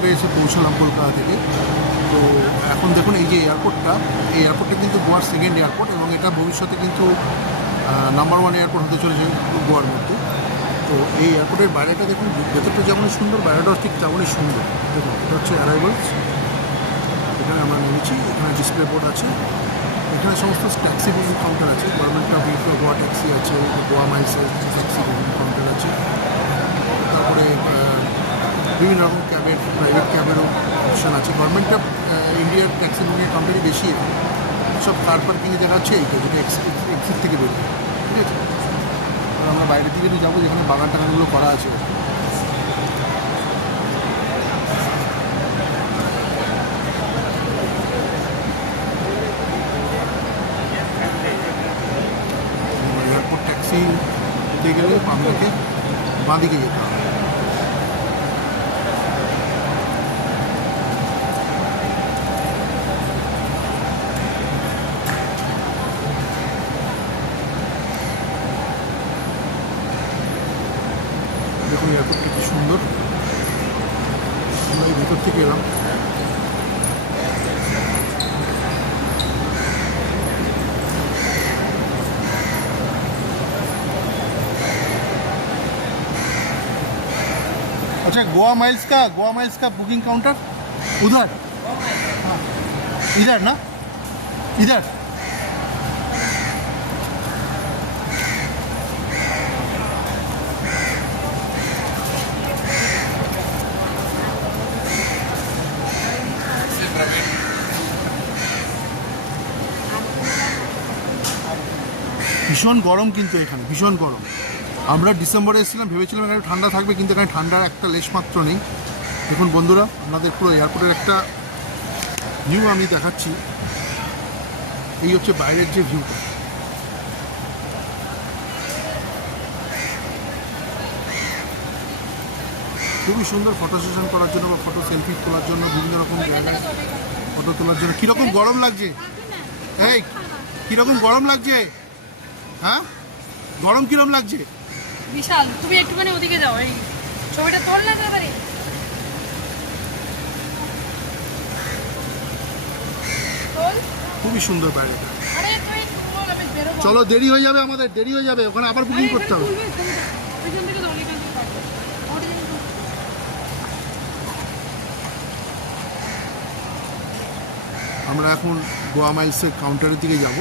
এয়ারপোর্টে এসে পৌঁছালাম কলকাতা থেকে। তো এখন দেখুন এই যে এয়ারপোর্টটা, এই এয়ারপোর্টটা কিন্তু গোয়ার সেকেন্ড এয়ারপোর্ট এবং এটা ভবিষ্যতে কিন্তু নাম্বার 1 এয়ারপোর্ট হতে চলেছে গোয়ার মধ্যে। তো এই এয়ারপোর্টের বাইরেটা দেখুন, ভেতরটা যেমনই সুন্দর বাইরেটাও ঠিক তেমনই সুন্দর। দেখুন এটা হচ্ছে অ্যারাইভালস, এখানে আমরা নেমেছি, এখানে ডিসপ্লে বোর্ড আছে, এখানে সমস্ত ট্যাক্সি বুকিং কাউন্টার আছে, government of India Goa taxi আছে, গোয়া মাইলসের ট্যাক্সি বুকিং কাউন্টার আছে, তারপরে বিভিন্ন রকম ক্যাবের, প্রাইভেট ক্যাবেরও অপশান আছে। গভর্নমেন্ট অফ ইন্ডিয়ার ট্যাক্সি বুকিং কাউন্টারই বেশি এখানে, সব কার পার্কিংয়ে দেখাচ্ছে এইটা, যেটা এক্সিট থেকে বেরোয়, ঠিক আছে। আর আমরা বাইরের দিকে যাবো যেখানে বাগান টাগানগুলো করা আছে। এয়ারপোর্ট ট্যাক্সি দিতে গেলে আপনাকে বাঁদিকে যেতে হবে। দেখুন এয়ারপোর্টটা কি সুন্দর, আমরা এই ভেতর থেকে এলাম। अच्छा गोवा माइल्स का बुकिंग काउंटर उधर, हाँ इधर ना, इधर ভীষণ গরম, কিন্তু এখানে ভীষণ গরম। আমরা ডিসেম্বরে এসেছিলাম, ভেবেছিলাম এখানে ঠান্ডা থাকবে, কিন্তু এখানে ঠান্ডার একটা লেশমাত্র নেই। দেখুন বন্ধুরা, আপনাদের পুরো এয়ারপোর্টের একটা ভিউ আমি দেখাচ্ছি। এই হচ্ছে বাইরের যে ভিউটা, খুবই সুন্দর ফটো সেশন করার জন্য বা ফটো সেলফি তোলার জন্য, বিভিন্ন রকম জায়গায় ফটো তোলার জন্য। কীরকম গরম লাগছে, এই কীরকম গরম লাগছে, হ্যাঁ গরম কীরকম লাগছে? বিশাল। তুমি একটুখানি ওদিকে যাও, এই ছবিটা তোল না এবারে। খুবই সুন্দর বাইরেটা। আরে তুই তোল, আমি বেরোবো। চলো, দেরি হয়ে যাবে, আমাদের দেরি হয়ে যাবে, ওখানে আবার বুকিং করতে হবে। ওইখান থেকে দাও, ওইখান থেকে কাটো। আমরা এখন গোয়া মাইলসের কাউন্টারের দিকে যাব।